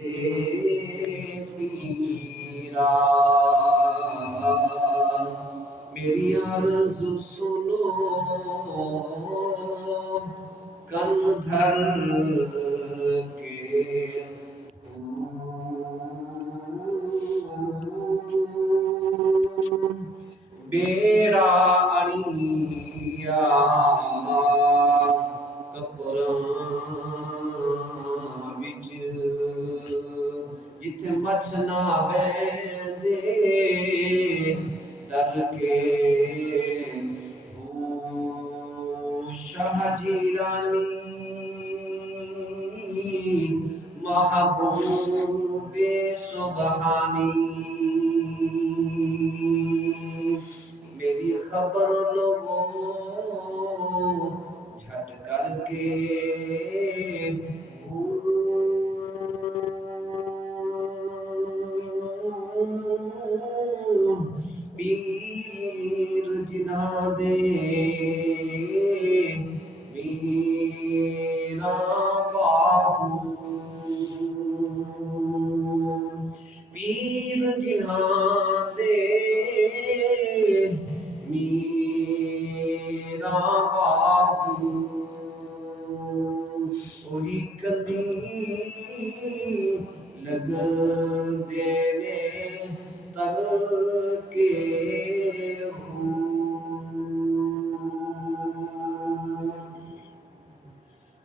میرا میری عرض سنو کندھر کے میرا اڑیا جتھے مچھ نہ بیندے ڈر کے شاہ جیلانی محبوب سبحانی میری خبر لوگوں جھٹ کر کے پیر جنا دے میرا بابو پیر جنا دے میرا بابو وہی کدی لگ دینے تر کے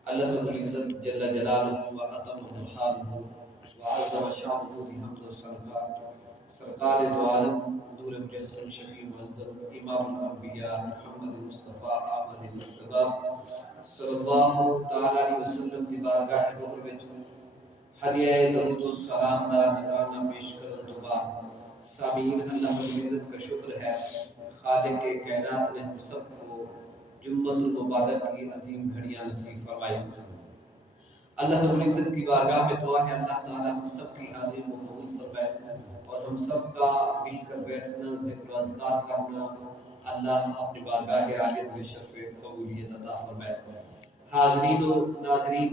اللہ رب العزت جل جلالہ و عظم الحال و عز و شان دی حمد و سرکار دو عالم نور مجسم شفیع معظم امام الانبیاء محمد مصطفیٰ احمد مجتبی صلی اللہ تعالی علیہ وسلم دی بارگاہ گہر وچ ہدیہ درود و سلام دا نذرانہ پیش کرن تو بعد سامعین اللہ رب العزت کا شکر ہے خالق کائنات نے ہم سب کو جمعۃ المبارک کی عظیم گھڑیاں نصیب فرمائی۔ اللہ رب العزت کی بارگاہ میں دعا ہے اللہ تعالی ہم سب کی حاضری کو قبول فرمائے اور ہم سب کا مل کر بیٹھنا ذکر و اذکار کرنا اللہ اپنی بارگاہ عالیت میں شرف قبولیت عطا فرمائے۔ حاضرین و ناظرین،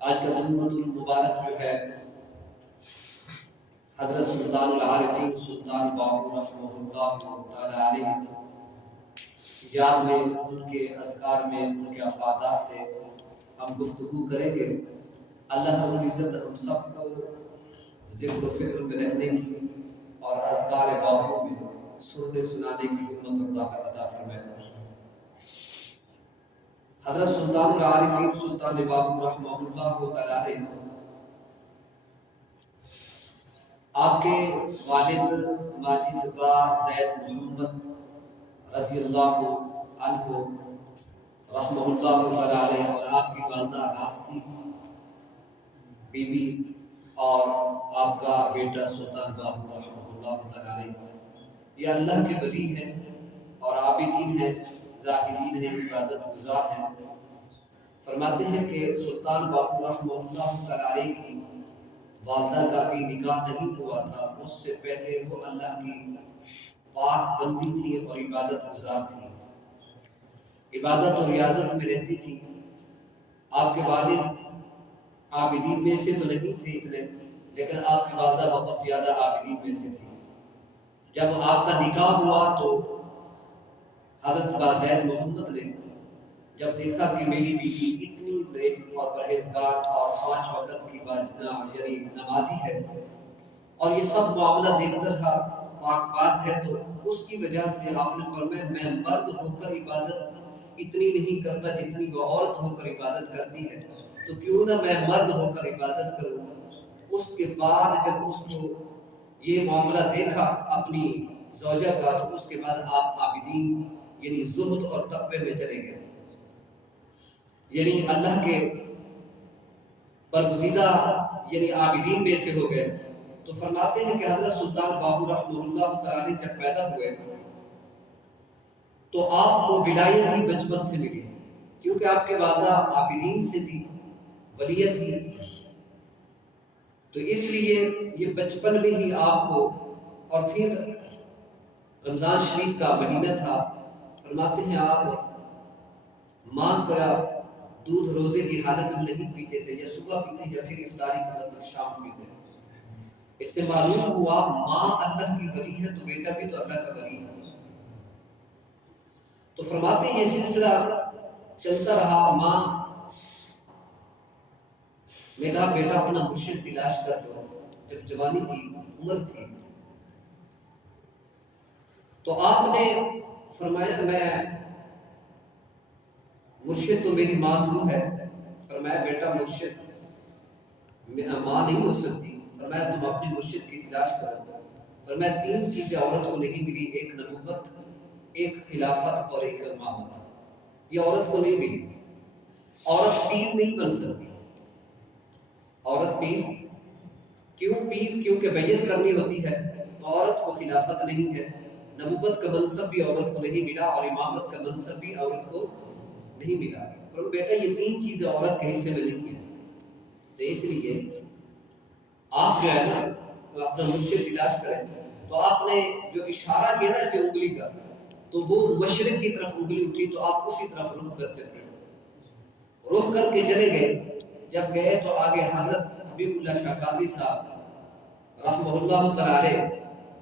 آج کا جمعۃ المبارک جو ہے حضرت سلطان العارفین سلطان باہو رحمہ اللہ تعالی علیہ یاد میں ان کے اذکار میں ان کے افادات سے ہم گفتگو کریں گے۔ اللہ رب العزت ہم سب کو ذکر و فکر میں رہنے کی اور اذکار باہو میں سننے سنانے کی ہمت اور طاقت عطا فرمائے۔ حضرت سلطان العارفین سلطان باہو رحمہ اللہ تعالی علیہ آپ کے والد ماجد با زید محمد رضی اللہ عنہ رحمہ اللہ تعالی علیہ اور آپ کی والدہ راستی بی بی اور آپ کا بیٹا سلطان باہو رحمہ اللہ تعالی علیہ یہ اللہ کے ولی ہیں اور عابدین ہیں، زاہدین ہیں، عبادت گزار ہیں۔ فرماتے ہیں کہ سلطان باہو رحمہ اللہ تعالی علیہ کی والدہ کا بھی نکاح نہیں ہوا تھا، اس سے پہلے وہ اللہ کی پاک بندی تھی اور عبادت گزار تھی، عبادت اور ریاضت میں رہتی تھی۔ آپ کے والد عابدین میں سے تو نہیں تھے اتنے، لیکن آپ کی والدہ بہت زیادہ عابدین میں سے تھی۔ جب آپ کا نکاح ہوا تو حضرت بازید محمد نے جب دیکھا کہ میری بیوی اتنی نیک اور پرہیزگار اور 5 وقت کی یعنی نمازی ہے اور یہ سب معاملہ دیکھتا رہا، پاک باز ہے، تو اس کی وجہ سے آپ نے فرمایا میں مرد ہو کر عبادت اتنی نہیں کرتا جتنی وہ عورت ہو کر عبادت کرتی ہے، تو کیوں نہ میں مرد ہو کر عبادت کروں۔ اس کے بعد جب اس کو یہ معاملہ دیکھا اپنی زوجہ کا، تو اس کے بعد آپ عابدین یعنی زہد اور تقوی میں چلے گئے، یعنی اللہ کے برگزیدہ یعنی عابدین میں سے ہو گئے۔ تو فرماتے ہیں کہ حضرت سلطان باہو رحمہ اللہ تعالی جب پیدا ہوئے تو آپ کو ولایت ہی بچپن سے ملی، کیونکہ آپ کے والدہ عابدین سے تھی، ولیت تھی، تو اس لیے یہ بچپن میں ہی آپ کو، اور پھر رمضان شریف کا مہینہ تھا، فرماتے ہیں آپ ماں کا دودھ روزے کی حالت میں نہیں پیتے تھے، یا صبح پیتے یا پھر افطاری کے وقت شام پیتے۔ اس سے معلوم ہوا ماں اللہ کی ولی ہے تو بیٹا بھی تو اللہ کا ولی ہے۔ تو فرماتے ہیں یہ سلسلہ چلتا رہا۔ ماں نے کہا بیٹا اپنا مرشد تلاش کر لو۔ جب جوانی کی عمر تھی تو آپ نے فرمایا میں مرشد تو میری ماں تو ہے۔ فرمایا بیٹا مرشد میرا ماں نہیں ہو سکتی۔ فرمایا تم اپنی مرشد کی تلاش کرو۔ فرمایا 3 چیزیں عورت کو نہیں ملی، ایک نبوت، ایک خلافت اور ایک امامت۔ یہ عورت کو نہیں ملی۔ عورت پیر نہیں بن سکتی۔ عورت پیر کیوں؟ پیر کیونکہ بیعت کرنی ہوتی ہے، تو عورت کو خلافت نہیں ہے، نبوت کا منصب بھی عورت کو نہیں ملا اور امامت کا منصب بھی عورت کو نہیں ملا۔ فرمایا بیٹا یہ 3 چیزیں عورت کے حصے میں نہیں ہیں، تو اس لیے آپ جو ہے نا اپنا مرشد تلاش کریں۔ تو آپ نے جو اشارہ کیا نا اسے انگلی کا، تو وہ مشرق کی طرف انگلی اٹھی تو آپ اسی طرف رخ کرتے تھے، رخ کر کے چلے گئے۔ جب گئے تو آگے حضرت حبیب اللہ شاہ قادری صاحب رحمہ اللہ تعالی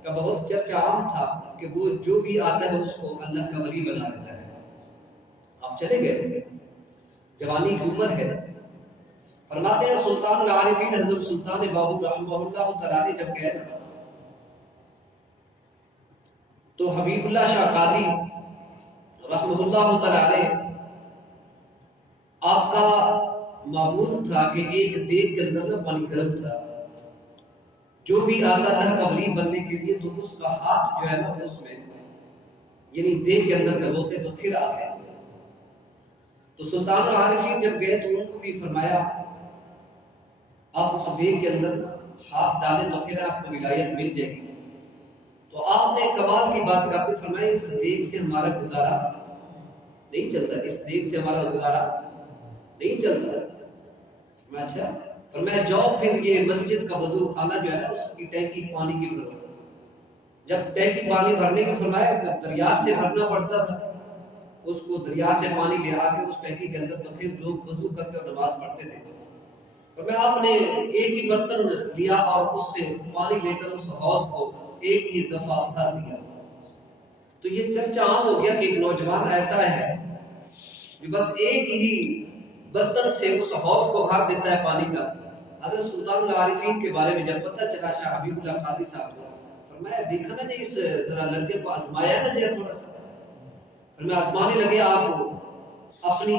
کا بہت چرچا عام تھا کہ وہ جو بھی آتا ہے اس کو اللہ کا ولی بنا دیتا ہے۔ آپ چلے گئے، جوانی کی عمر ہے۔ فرماتے ہیں سلطان العارفین حضرت سلطان باہو رحمہ اللہ تعالی جب گئے تو حبیب اللہ شاہ قادری رحمہ اللہ تعالی آپ کا معمول تھا کہ ایک دیگ کے اندر میں پانی گرم تھا، جو بھی آتا اللہ کا ولی بننے کے لیے تو اس کا ہاتھ جو ہے نا اس میں یعنی دیگ کے اندر ڈبوتے تو پھر آتے۔ تو سلطان العارفین جب گئے تو ان کو بھی فرمایا آپ اس دیگ کے اندر ہاتھ ڈالیں تو پھر آپ کو ولایت مل جائے گی۔ تو آپ نے کمال کی بات کرتے فرمایا اس دیگ سے ہمارا گزارا نہیں چلتا، اس دیگ سے ہمارا گزارا نہیں چلتا۔ اچھا فرمایا جاؤ پھر یہ مسجد کا وضو خانہ جو ہے نا اس کی ٹینکی پانی کی بھرو۔ جب ٹینکی پانی بھرنے کی فرمایا دریا سے بھرنا پڑتا تھا، اس کو دریا سے پانی لے آ کے اس ٹینکی کے اندر تو پھر لوگ وضو کرتے اور نماز پڑھتے تھے۔ فرمایا آپ نے ایک ہی برتن لیا اور اس سے پانی لے کر اس حوض کو ایک ہی دفعہ بھر دیا۔ تو یہ چرچا عام ہو گیا کہ ایک نوجوان ایسا ہے کہ بس ایک ہی برتن سے اس حوض کو بھر دیتا ہے پانی کا۔ حضرت سلطان العارفین کے بارے میں جب پتہ چلا شاہ حبیب اللہ قادری صاحب کو، فرمایا دیکھا نا جی اس ذرا لڑکے کو آزمایا نا جی تھوڑا سا۔ فرمایا آزمانے لگے آپ اپنی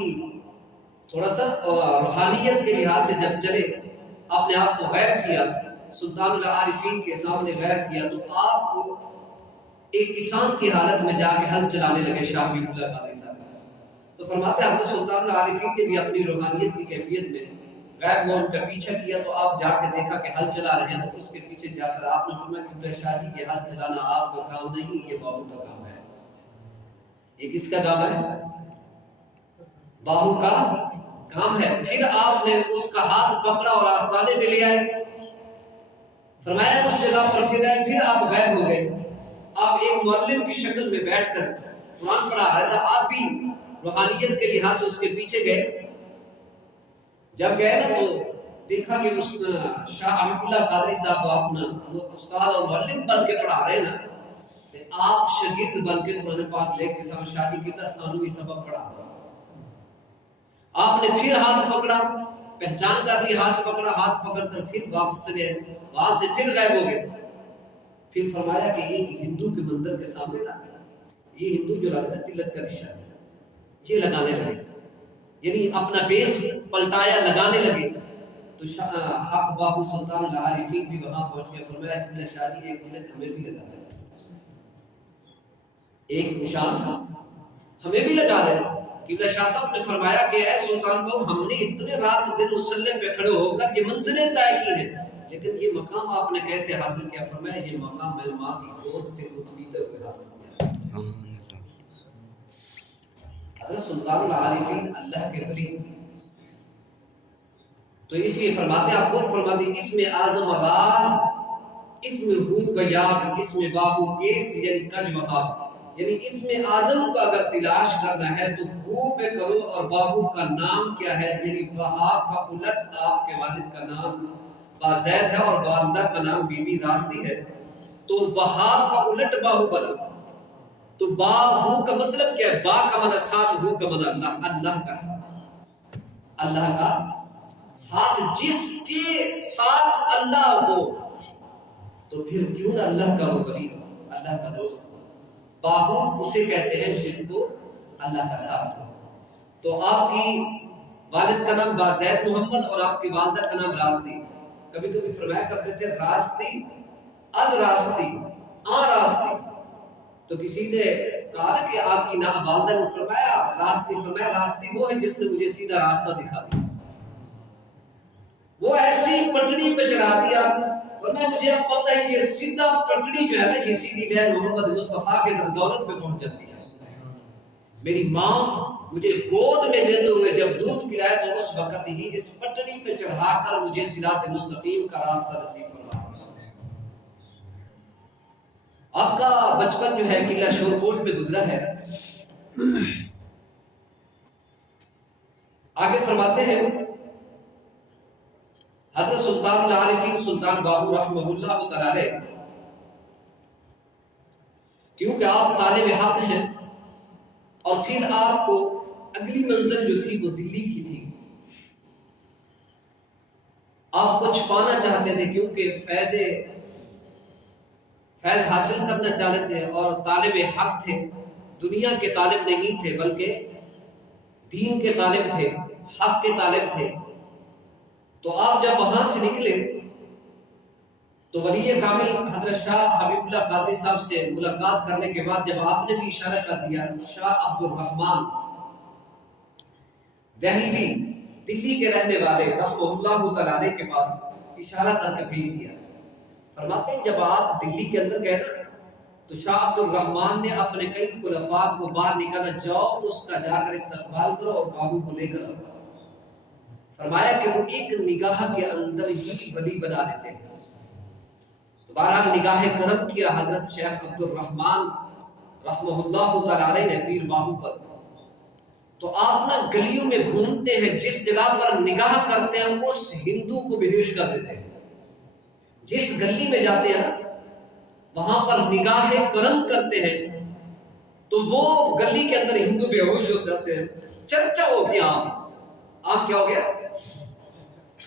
تھوڑا سا روحانیت کے لحاظ سے جب چلے، اپنے آپ کو غائب کیا، سلطان العارفین کے سامنے غائب کیا، تو آپ کو ایک کسان کی حالت میں جا کے ہل چلانے لگے شاہ حبیب اللہ قادری صاحب۔ تو فرماتے ہیں حضرت سلطان العارفین نے بھی اپنی روحانیت کی کیفیت میں غائب ہوا، ان کا پیچھا کیا تو آپ جا کے دیکھا کہ ہل چلا رہے ہیں، تو اس کے پیچھے جا کر آپ نے فرمایا کہ شاہ جی یہ ہل چلانا آپ کا کام نہیں، یہ باہو کا کام ہے۔ یہ کس کا کام ہے؟ باہو کا کام ہے۔ پھر آپ نے اس کا ہاتھ پکڑا اور آستانے پہ لے آئے، فرمایا اس جگہ پر پھر آئے، پھر آپ غائب ہو گئے۔ آپ ایک معلم کی شکل میں بیٹھ کر قرآن پڑھا رہا تھا، آپ بھی روحانیت کے لحاظ سے اس کے پیچھے گئے۔ جب گئے نا تو دیکھا کہ اس شاہ حبیب اللہ قادری صاحب اپنا استاد اور معلم بن کے پڑھا رہے نا، آپ شاگرد بن کے قرآن پاک لے کے سب شاہ جی کتنا ثانوی سبق پڑھا دو۔ آپ نے پھر ہاتھ پکڑا، پہچان کر لی، ہاتھ پکڑا، ہاتھ پکڑ کر پھر واپس چلے، وہاں سے پھر غائب ہو گئے۔ پھر فرمایا کہ ایک ہندو کے مندر کے سامنے نا یہ ہندو جو لگتا ہے تلک کا نشان یہ لگانے لگے، یعنی اپنا بیس پلٹایا لگانے لگے۔ تو حق باہو سلطان العارفین بھی وہاں پہنچ گئے، فرمایا کہ شاہ جی ایک تلک ہمیں بھی لگا دے، ایک نشان ہمیں بھی لگا دے۔ قبلہ شاہ صاحب نے فرمایا کہ اے سلطان باہو ہم نے اتنے رات دن مصلی پہ کھڑے ہو کر یہ منزلیں طے کی ہیں، لیکن یہ مقام آپ نے کیسے حاصل کیا؟ فرمایا یہ مقام میں ماں کی گود سے دودھ پیتے ہوئے حاصل کیا۔ حضرت سلطان العارفین اللہ کے ولی، تو اس لیے فرماتے ہیں، آپ خود فرماتے ہیں اس میں اعظم راز اس میں ہو گیا اس میں باہو کیس یعنی کج وہاب، یعنی اسم اعظم کا اگر تلاش کرنا ہے تو بو میں کرو اور بابو کا نام کیا ہے، یعنی وہاب کا الٹ آپ کے والد کا نام بازید ہے اور والدہ کا نام بی بی راستی ہے، تو وہاب کا الٹ باہو بنا۔ تو با ہو کا مطلب کیا ہے؟ با کا معنی ساتھ، ہو کا معنی اللہ، اللہ کا ساتھ، اللہ کا ساتھ، جس کے ساتھ اللہ ہو تو پھر کیوں نہ اللہ کا وہ ولی ہو، اللہ کا دوست ہو۔ باہو اسے کہتے ہیں جس کو اللہ کا ساتھ ہو۔ تو آپ کی والد کا نام بازید محمد اور آپ کی والدہ کا نام راستی۔ کبھی کبھی فرمایا کرتے تھے راستی اد راستی آ راستی، تو کسی نے کہا کہ آپ کی والدہ نے فرمایا راستی، فرمایا راستی وہ ہے جس نے مجھے سیدھا راستہ دکھا دیا، وہ ایسی پٹڑی پہ چڑھا دیا، فرمایا مجھے اب پتہ ہے یہ سیدھا پٹڑی جو ہے نا، یہ سیدھی لہر محمد مصطفیٰ کے دولت پہ پہنچ جاتی ہے۔ میری ماں مجھے گود میں لیتے ہوئے جب دودھ پلائے تو اس وقت ہی اس پٹڑی پہ چڑھا کر مجھے صراط مستقیم کا راستہ نصیب فرمایا۔ آپ کا بچپن جو ہے قلعہ شورکوٹ میں گزرا ہے۔ آگے فرماتے ہیں حضرت سلطان العارفین سلطان باہو رحمہ اللہ تعالی، کیونکہ آپ طالب حق ہیں اور پھر آپ کو اگلی منزل جو تھی وہ دلی کی تھی، آپ کو چھپانا چاہتے تھے کیونکہ فیض حاصل کرنا چاہتے تھے اور طالب حق تھے، دنیا کے طالب نہیں تھے بلکہ دین کے طالب تھے، حق کے طالب تھے۔ تو آپ جب وہاں سے نکلے تو ولی کامل حضرت شاہ حبیب اللہ قادری صاحب سے ملاقات کرنے کے بعد جب آپ نے بھی اشارہ کر دیا، شاہ عبد الرحمن دہلوی دلی کے رہنے والے رحمہ اللہ تعالی کے پاس اشارہ کر کے بھیج دیا۔ فرماتے ہیں جب آپ دلی کے اندر گئے نا تو شاہ عبد الرحمن نے اپنے کئی خلفاء کو باہر نکالا، جاؤ اس کا جا کر استقبال کرو اور بابو کو لے کر آؤ۔ فرمایا کہ وہ ایک نگاہ کے اندر ہی ولی بنا دیتے ہیں۔ تو بہرحال نگاہ کرم کیا حضرت شیخ عبد الرحمن رحمہ اللہ تعالی نے پیر باہو پر۔ تو آپ نا گلیوں میں گھومتے ہیں، جس جگہ پر نگاہ کرتے ہیں اس ہندو کو بے ہوش کر دیتے ہیں۔ جس گلی میں جاتے ہیں نا وہاں پر نگاہ کرم کرتے ہیں تو وہ گلی کے اندر ہندو بے ہوش ہو جاتے ہیں۔ چرچا ہو گیا، آپ کیا ہو گیا؟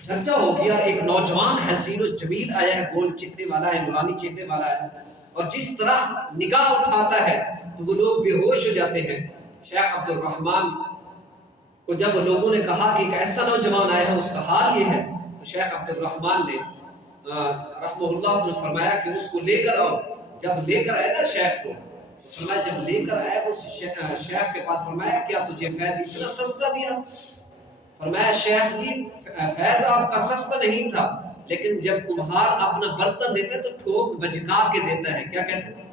چرچا ہو گیا۔ ایک نوجوان حسین و جمیل آیا ہے، گول چہرے والا ہے، نورانی چہرے والا ہے، اور جس طرح نگاہ اٹھاتا ہے تو وہ لوگ بے ہوش ہو جاتے ہیں۔ شیخ عبد الرحمن کو جب لوگوں نے کہا کہ ایک ایسا نوجوان آیا ہے اس کا حال یہ ہے، تو شیخ عبد الرحمن نے رحمہ اللہ نے فرمایا کہ اس کو لے کر آؤ۔ جب لے کر آئے نا شیخ کو، فرمایا جب لے کر آئے اس شیخ کے پاس، فرمایا کیا تجھے فیض اتنا سستا دیا؟ فرمایا شیخ جی فیض آپ کا سستا نہیں تھا، لیکن جب کمہار اپنا برتن دیتا ہے تو ٹھوک بجکا کے دیتا ہے۔ کیا کہتے ہیں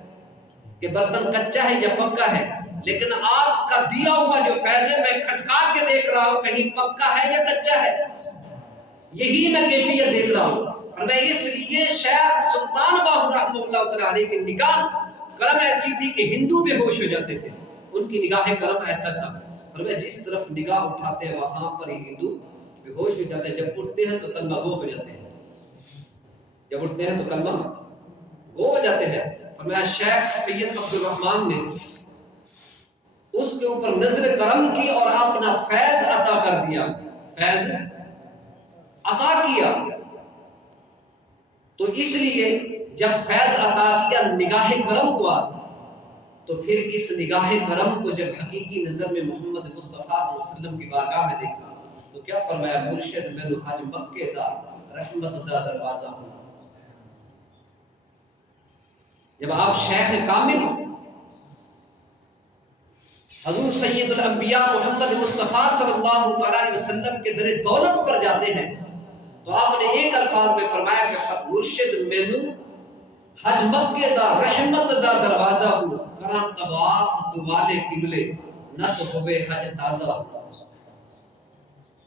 کہ برتن کچا ہے یا پکا ہے، لیکن آپ کا دیا ہوا جو فیض ہے میں کھٹکا کے دیکھ رہا ہوں کہیں پکا ہے یا کچا ہے، یہی میں کیفیت دیکھ رہا ہوں۔ فرمایا اس لیے شیخ سلطان باہو رحمہ اللہ تعالی کی نگاہ کرم ایسی تھی کہ ہندو بے ہوش ہو جاتے تھے، ان کی نگاہ کرم ایسا تھا۔ فرمایا جس طرف نگاہ اٹھاتے ہیں وہاں پر ہی ہندو بے ہوش ہو جاتے ہیں، جب اٹھتے ہیں تو کلمہ گو ہو جاتے ہیں، جب اٹھتے ہیں تو کلمہ گو ہو جاتے ہیں۔ فرمایا شیخ سید عبد الرحمن نے اس کے اوپر نظر کرم کی اور اپنا فیض عطا کر دیا، فیض عطا کیا۔ تو اس لیے جب فیض عطا کیا نگاہ کرم ہوا، تو پھر اس نگاہ کرم کو جب حقیقی نظر میں محمد مصطفیٰ صلی اللہ علیہ وسلم کی بارگاہ میں دیکھا تو کیا فرمایا؟ مرشد میں حج مکے دا رحمت دا دروازہ ہوں۔ جب آپ شیخ کامل حضور سید الانبیاء محمد مصطفیٰ صلی اللہ تعالی علیہ وسلم کے در دولت پر جاتے ہیں تو آپ نے ایک الفاظ میں فرمایا کہ مرشد مینو حج مکے دا رحمت دا دروازہ ہو، کراں طواف دوالے قبلے نہ تو ہوئے حج تازہ۔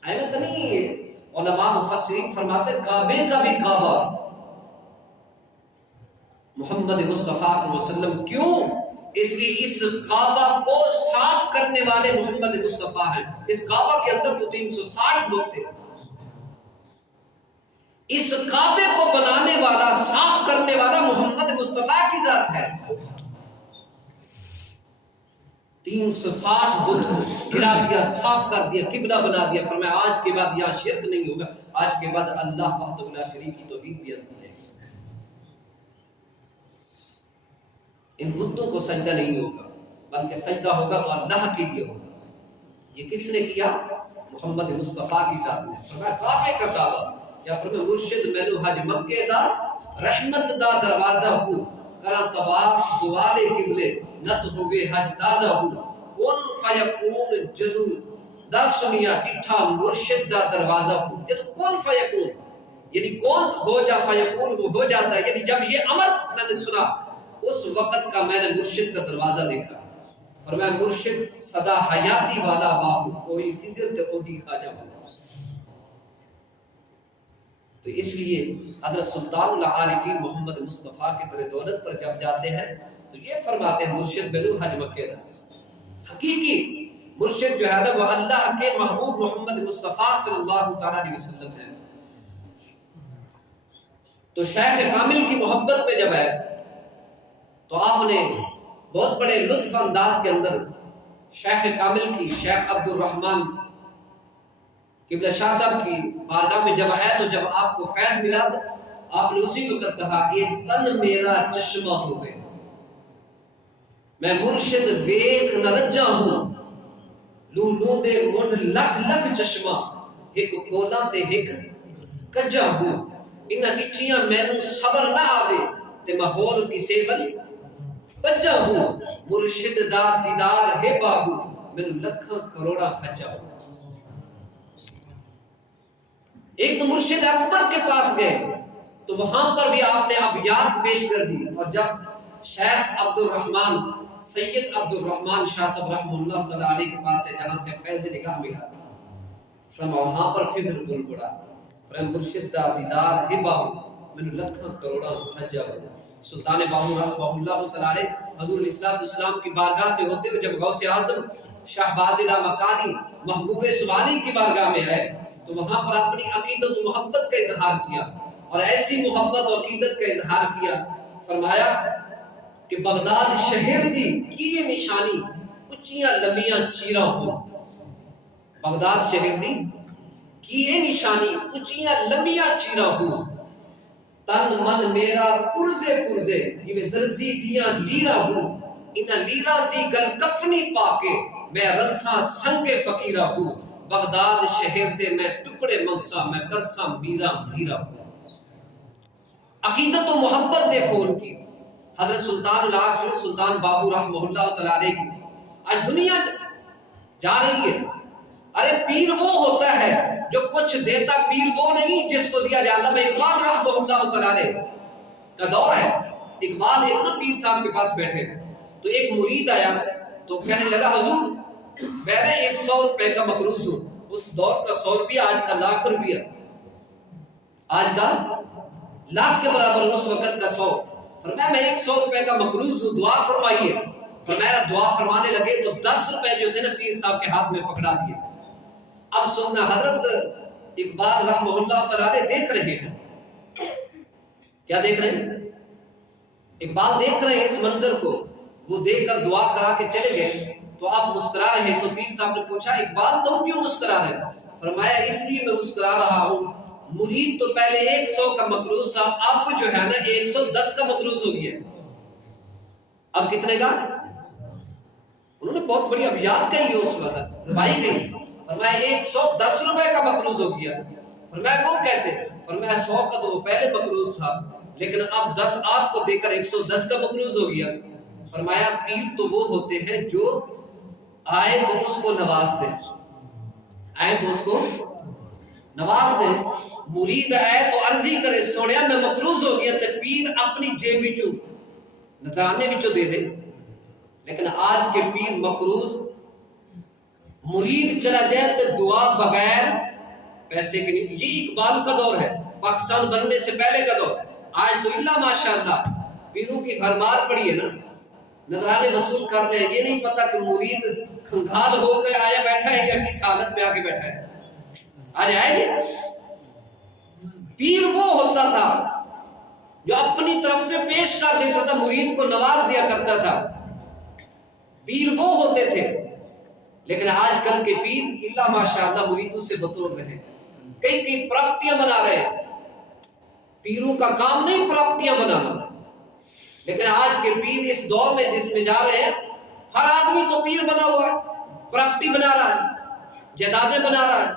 ایمت نہیں، علماء مفسرین فرماتے کعبے کا بھی کعبہ محمد مصطفیٰ صلی اللہ علیہ وسلم، کیوں اس لیے اس کعبہ کو صاف کرنے والے محمد مصطفیٰ ہیں. اس کعبہ کے اندر تو 360 لوگ تھے. اس کعبے کو بنانے والا، صاف کرنے والا محمد مصطفیٰ کی ذات ہے. 360 بت گرا دیا، صاف کر دیا، قبلہ بنا دیا. فرمایا آج کے بعد یہاں شرک نہیں ہوگا، آج کے بعد اللہ وحدہ لا شریک کی توحید بھی اندر ہے. ان بتوں کو سجدہ نہیں ہوگا، بلکہ سجدہ ہوگا تو اللہ کے لیے ہوگا. یہ کس نے کیا؟ محمد مصطفیٰ کی ذات نے. فرمایا کعبے کا کعبہ، یا فرمایا مرشد مینو حج مکے دا رحمت دا دروازہ ہو، کرا طواف دوالے قبلے نت ہوئے حج تازہ ہو. کون فیکون جدو دا سنیا ڈٹھا مرشد دا دروازہ ہو. یہ تو کون فیکون، یعنی کون ہو جا فیکون وہ ہو جاتا ہے. یعنی جب یہ امر میں نے سنا اس وقت کا میں نے مرشد کا دروازہ دیکھا. فرمایا مرشد صدا حیاتی والا باہو، کوئی خضر تے کوئی خواجہ والا. تو اس لیے حضرت سلطان العارفین محمد مصطفیٰ کے در دولت پر جب جاتے ہیں تو یہ فرماتے ہیں مرشد بنو حج مکے دا. حقیقی مرشد جو ہے نا وہ اللہ کے محبوب محمد مصطفیٰ صلی اللہ تعالیٰ علیہ وسلم ہے. تو شیخ کامل کی محبت میں جب ہے تو آپ نے بہت بڑے لطف انداز کے اندر شیخ کامل کی، شیخ عبد الرحمن قبلہ شاہ صاحب کی بارگاہ میں جب آیا تو جب آپ کو فیض ملا تو آپ نے اسی وقت کہا کہ تن میرا چشمہ ہو گئے، میں مرشد ویکھ نہ رجا ہوں، لو لو دے منڈ لکھ لکھ چشمہ، ایک کھولا تے ایک کجا ہوں. انہاں ڈٹھیاں مینوں صبر نہ آوے تے میں ہور کسے ول بجا ہوں. مرشد دا دیدار ہے باہو، مینوں لکھاں کروڑا حجا ہوں. ایک تو مرشد اکبر کے پاس گئے تو وہاں پر بھی آپ نے ابیات پیش کر دی. اور جب شیخ عبد الرحمن سید عبد الرحمن شاہ صاحب رحمہ اللہ تعالیٰ علیہ کے پاس سے جہاں سے فیض نگاہ ملا فرمایا وہاں پر پھر بول پڑا. فرمایا مرشد دا دیدار ہے باہو، میں لکھاں کروڑا حجا ہوں. سلطان باہو رحمہ اللہ تعالیٰ علیہ حضور علیہ السلام کی بارگاہ سے ہوتے ہوئے جب غوث اعظم شاہ بازرہ مکانی محبوب سبحانی کی بارگاہ میں آئے تو وہاں پر اپنی عقیدت و محبت کا اظہار کیا اور ایسی محبت و عقیدت کا اظہار کیا. فرمایا کہ بغداد شہر دی کی یہ نشانی اچیاں لمیاں چیرا ہو. بغداد شہر دی کی یہ نشانی اچیاں لمیاں چیرا ہو. تن من میرا پرزے پرزے جویں درزی دیاں لیرا ہو. انہاں لیراں دی گل کفنی پا کے میں رلساں سنگ فقیرہ ہوں. بغداد شہر دے میں ٹکڑے منگسا میں کرسا میرا میرا ہوں. عقیدت و محبت دیکھو ان کی. حضرت سلطان العارفین سلطان باہو رحمہ اللہ تعالیٰ علیہ کی آج دنیا جا رہی ہے. ارے پیر وہ ہوتا ہے جو کچھ دیتا، پیر وہ نہیں جس کو دیا جائے. علامہ اقبال رحمہ اللہ تعالیٰ علیہ کا دور ہے. اقبال ایک نا پیر صاحب کے پاس بیٹھے تو ایک مرید آیا تو کہنے لگا حضور میں 100 روپے کا مقروض ہوں. اس دور کا 100 روپیہ آج کا لاکھ روپیہ، آج کا لاکھ کے برابر اس وقت کا 100. فرمایا میں 100 روپے کا مقروض ہوں، دعا فرمائیے. فرمایا دعا فرمانے لگے تو 10 روپے جو تھے نا پیر صاحب کے ہاتھ میں پکڑا دیے. اب سننا حضرت اقبال رحمہ اللہ تعالیٰ دیکھ رہے ہیں. کیا دیکھ رہے ہیں؟ اقبال دیکھ رہے ہیں اس منظر کو. وہ دیکھ کر دعا کرا کے چلے گئے تو آپ مسکرا رہے ہیں. تو پیر صاحب نے پوچھا اقبال تم کیوں مسکرا رہے ہیں؟ فرمایا اس لیے میں مسکرا رہا ہوں مرید تو پہلے 100 کا مقروض تھا، اب جو ہے نا 110 کا مقروض ہو گیا. اب کتنے کا؟ انہوں نے بہت بڑی ابیات کہی ہے اس وقت، ربائی کہی. فرمایا 110 روپے کا مقروض ہو گیا. فرمایا وہ کیسے؟ فرمایا 100 کا تو پہلے مقروض تھا لیکن اب 10 آپ کو دے کر 110 کا مقروض ہو گیا. فرمایا پیر تو وہ ہوتے ہیں جو آئے تو اس کو نواز دیں، آئے تو اس کو نواز دیں. مرید آئے تو عرضی کرے سوڑیا میں مقروض ہو گیا تے پیر اپنی جیب وچوں نذرانے وچوں دے دے. لیکن آج کے پیر مقروض مرید چلا جائے تو دعا بغیر پیسے کے نہیں. یہ اقبال کا دور ہے، پاکستان بننے سے پہلے کا دور. آج تو اللہ ماشاءاللہ پیروں کی بھرمار پڑی ہے نا. نذرانے وصول کر لیں، یہ نہیں پتا کہ مرید کھنگال ہو کر آیا بیٹھا ہے یا کس حالت میں آ کے بیٹھا ہے. آج آئے گے. پیر وہ ہوتا تھا جو اپنی طرف سے پیش کر دیتا تھا، مرید کو نواز دیا کرتا تھا. پیر وہ ہوتے تھے. لیکن آج کل کے پیر اللہ ماشاءاللہ مریدوں سے بطور رہے، کئی پراپرٹیاں بنا رہے ہیں. پیروں کا کام نہیں پراپرٹیاں بنانا، لیکن آج کے پیر اس دور میں جس میں جا رہے ہیں، ہر آدمی تو پیر بنا ہوا ہے، پراپرٹی بنا رہا ہے، جائیدادیں بنا رہا ہے.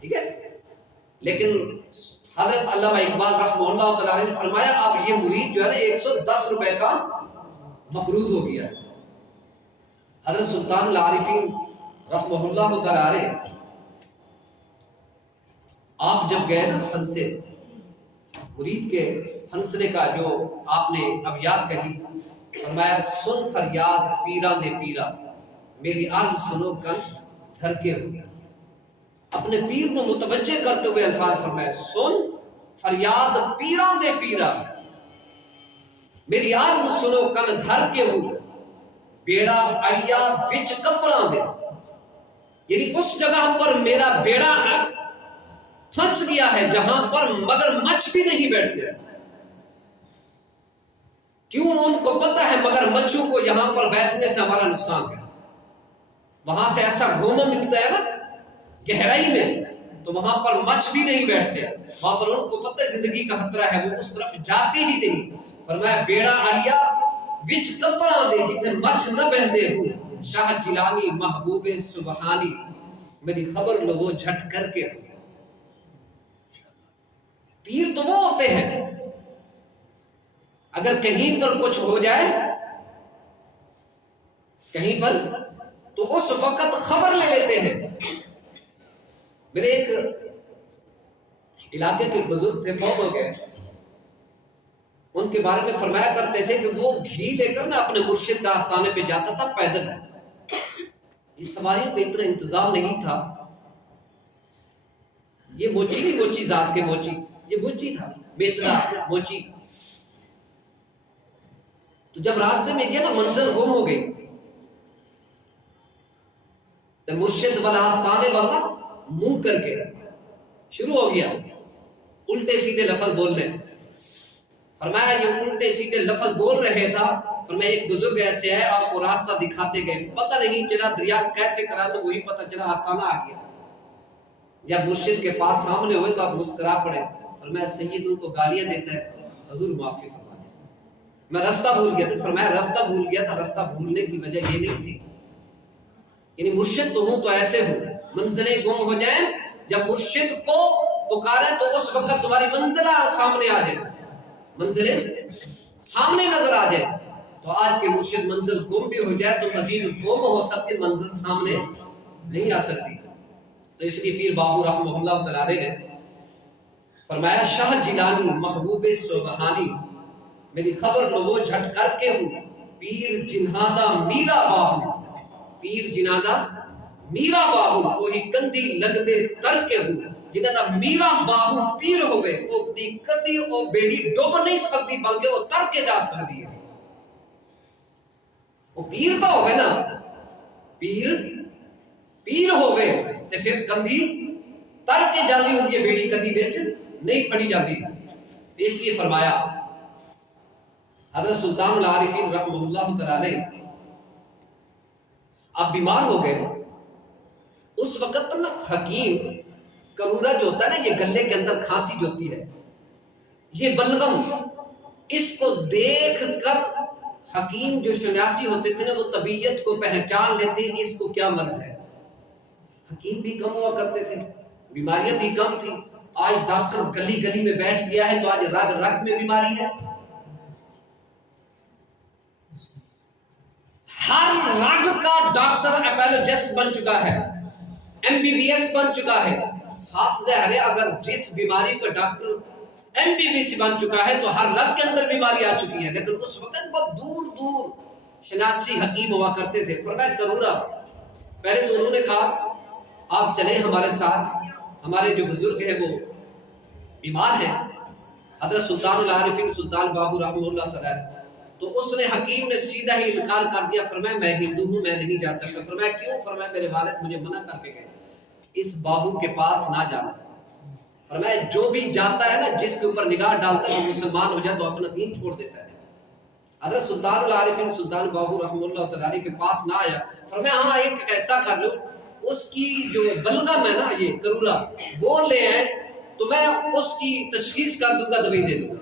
ٹھیک ہے. لیکن حضرت علامہ اقبال رحمہ اللہ تعالی نے فرمایا اب یہ مرید جو ہے نا 110 روپے کا مقروض ہو گیا ہے. حضرت سلطان العارفین رحمہ اللہ تعالی آپ جب گئے نا پھنسے، مرید کے پھنسنے کا جو آپ نے اب یاد کہی، فرمایا سن فریاد پیران دے پیرا، میری عرض سنو کن دھر کے ہو. اپنے پیر کو متوجہ کرتے ہوئے الفاظ فرمایا سن فریاد پیران دے پیرا، میری عرض سنو کن دھر کے ہو، بیڑا اڑیا وچ کپڑاں دے. یعنی اس جگہ پر میرا بیڑا پھنس گیا ہے جہاں پر مگر مچھ بھی نہیں بیٹھتے. کیوں؟ ان کو پتہ ہے مگر مچھوں کو یہاں پر بیٹھنے سے ہمارا نقصان ہے. وہاں سے ایسا گھوما ملتا ہے نا گہرائی میں، تو وہاں پر مچھ بھی نہیں بیٹھتے. وہاں پر ان کو پتہ ہے زندگی کا خطرہ ہے، وہ اس طرف جاتے ہی نہیں. فرمایا بیڑا اڑیا وچ کپڑاں دے، جتنے مچھ نہ بہندے ہوں، شاہ جیلانی محبوب سبحانی، میری خبر لو وہ جھٹ کر کے. پیر تو وہ ہوتے ہیں اگر کہیں پر کچھ ہو جائے کہیں پر تو اس وقت خبر لے لیتے ہیں. میرے ایک علاقے کے بزرگ تھے، فوت ہو گئے. ان کے بارے میں فرمایا کرتے تھے کہ وہ گھی لے کر نا اپنے مرشد کا آستانے پہ جاتا تھا پیدل. اس سواریوں کا اتنا انتظام نہیں تھا. یہ موچی نہیں، موچی ذات کے موچی، یہ موچی تھا، بیتلا موچی. تو جب راستے میں گیا نا منزل گم ہو گئی، تو مرشد والا آستانے والا منہ کر کے شروع ہو گیا الٹے سیدھے لفظ بولنے. فرمایا یہ الٹے سیدھے لفظ بول رہے تھا. فرمایا ایک بزرگ ایسے ہے آپ کو راستہ دکھاتے گئے، پتہ نہیں چلا دریا کیسے کرا سے وہی پتہ چلا آستانہ آ گیا. جب مرشد کے پاس سامنے ہوئے تو آپ مسکرا پڑے. فرمایا سیدوں کو گالیاں دیتا ہے، حضور معافی فرمائے، میں راستہ بھول گیا تھا. فرمایا راستہ بھول گیا تھا، راستہ بھولنے کی وجہ یہ نہیں تھی. یعنی مرشد تو ہوں تو ایسے ہوں، منزلیں گم ہو جائیں، جب مرشد کو پکارے تو اس وقت تمہاری منزلہ سامنے آ جائے، منزلیں سامنے نظر آ جائے. تو آج کے مرشد منزل گم بھی ہو جائے تو مزید گم ہو سکتی، منزل سامنے نہیں آ سکتی. تو اس لیے پیر بابو رحمہ اللہ تعالی نے فرمایا شاہ جیلانی محبوب سبحانی، میری خبر لو وہ جھٹ کر کے ہوں، پیر جنہادہ میرا بابو، پیر جنہادہ میرا بابو، وہی کندھی لگ دے تر کے ہوں، جنہاں دا میرا بابو پیر ہوئے وہ دی کدی او بیڑی ڈوب نہیں سکتی بلکہ وہ تر کے جا سکتی ہے. وہ پیر تو ہوئے نا، پیر ہوئے تے پھر کندھی تر کے جاندی ہوندی ہے، بیڑی کدی بیچ نہیں پھڑی جاندی. اس لیے فرمایا حضرت سلطان العارفین رحمہ اللہ تعالی آپ بیمار ہو گئے. اس وقت نا حکیم کرورا جو ہوتا ہے نا، یہ گلے کے اندر کھانسی جو ہوتی ہے، یہ بلغم، اس کو دیکھ کر حکیم جو شناسی ہوتے تھے نا وہ طبیعت کو پہچان لیتے کہ اس کو کیا مرض ہے. حکیم بھی کم ہوا کرتے تھے، بیماریاں بھی کم تھی. آج ڈاکٹر گلی گلی میں بیٹھ گیا ہے تو آج رگ رگ میں بیماری ہے. ہر رگ کا ڈاکٹر اپیلوجسٹ بن چکا ہے، MBBS بن چکا ہے. صاف ظاہر ہے اگر جس بیماری کا ڈاکٹر MBBS بن چکا ہے تو ہر رگ کے اندر بیماری آ چکی ہے. لیکن اس وقت بہت دور دور شناسی حکیم ہوا کرتے تھے. فرمایا کرورا، پہلے تو انہوں نے کہا آپ چلیں ہمارے ساتھ، ہمارے جو بزرگ ہیں وہ بیمار ہیں. حضرت سلطان العارفین سلطان بابو رحمہ اللہ تعالی تو اس نے حکیم نے سیدھا ہی انکار کر دیا، فرمایا میں ہندو ہوں، میں نہیں جا سکتا۔ فرمایا کیوں؟ فرمایا میرے والد مجھے منع کر کے گئے، اس بابو کے پاس نہ جانا۔ فرمایا جو بھی جاتا ہے نا، جس کے اوپر نگاہ ڈالتا ہے وہ مسلمان ہو جائے تو اپنا دین چھوڑ دیتا ہے۔ حضرت سلطان العارفین سلطان بابو رحمہ اللہ تعالی کے پاس نہ آیا۔ فرمایا ہاں ایک ایسا کر لو، اس کی جو بلغم ہے نا، یہ کرورا، وہ لے آئے تو میں اس کی تشخیص کر دوں گا، دوائی دے دوں گا۔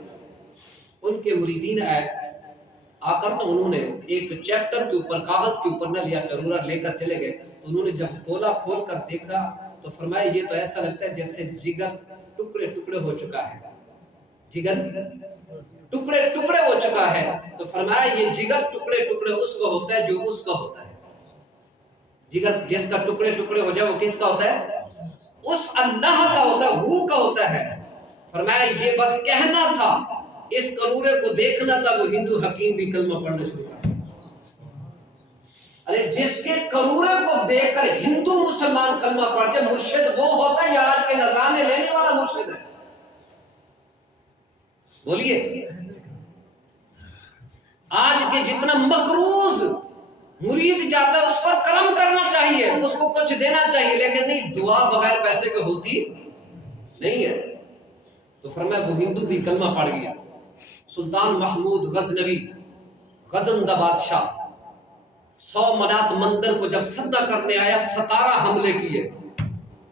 ان کے مریدین آئے، آ کر تو انہوں نے ایک چیپٹر کے اوپر، کاغذ کے اوپر نہ لیا، کرورا لے کر چلے گئے۔ انہوں نے جب کھول کر دیکھا تو فرمایا یہ تو ایسا لگتا ہے جیسے جگر ٹکڑے ٹکڑے ہو چکا ہے، جگر ٹکڑے ٹکڑے ہو چکا ہے۔ تو فرمایا یہ جگر ٹکڑے ٹکڑے اس کا ہوتا ہے جو اس کا ہوتا ہے، جگر جس کا ٹکڑے ٹکڑے ہو جائے وہ کس کا ہوتا ہے؟ اس اللہ کا ہوتا ہے، وہ کا ہوتا ہے۔ فرمایا یہ بس کہنا تھا، اس کرورے کو دیکھنا تھا۔ وہ ہندو حکیم بھی کلمہ پڑھنا شروع کر دیا۔ ارے جس کے کرورے کو دیکھ کر ہندو مسلمان کلمہ پڑھ جائے، مرشد وہ ہوتا ہے یا آج کے نذرانے لینے والا مرشد ہے؟ بولیے، آج کے جتنا مقروض مرید جاتا ہے اس پر کرم کرنا چاہیے، اس کو کچھ دینا چاہیے، لیکن نہیں، دعا بغیر پیسے کے ہوتی نہیں ہے۔ تو فرمایا وہ ہندو بھی کلمہ پڑھ گیا۔ سلطان محمود غزنوی غزنہ بادشاہ 100 منات مندر کو جب فتح کرنے آیا، 17 حملے کیے۔